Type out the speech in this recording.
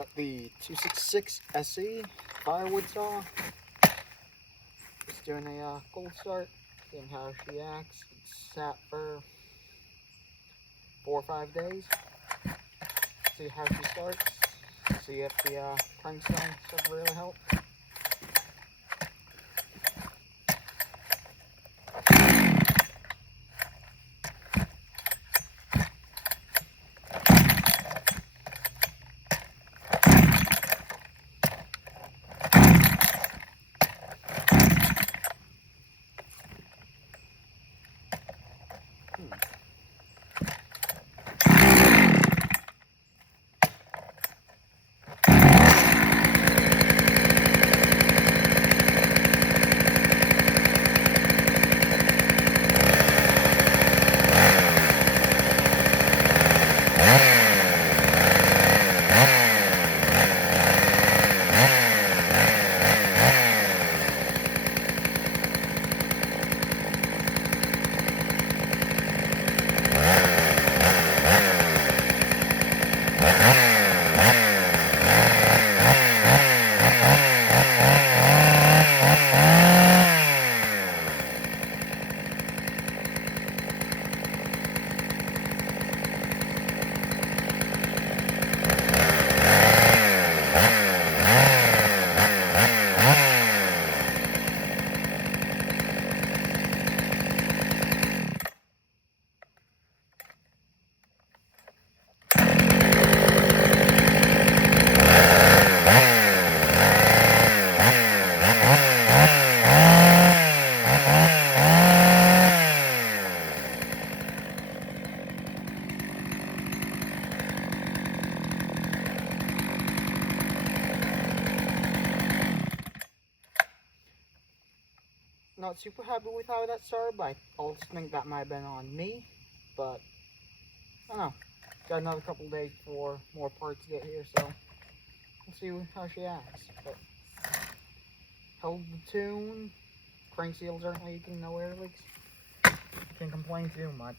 Got the 266 SE firewood saw. Just doing a cold start, seeing how she acts. It's sat for 4 or 5 days. See how she starts. See if the crankstone stuff really help. Not super happy with how that started, but I also think that might have been on me. But I don't know. Got another couple days before more parts get here, so we'll see how she acts. But held the tune. Crank seals aren't leaking, no air leaks. Can't complain too much.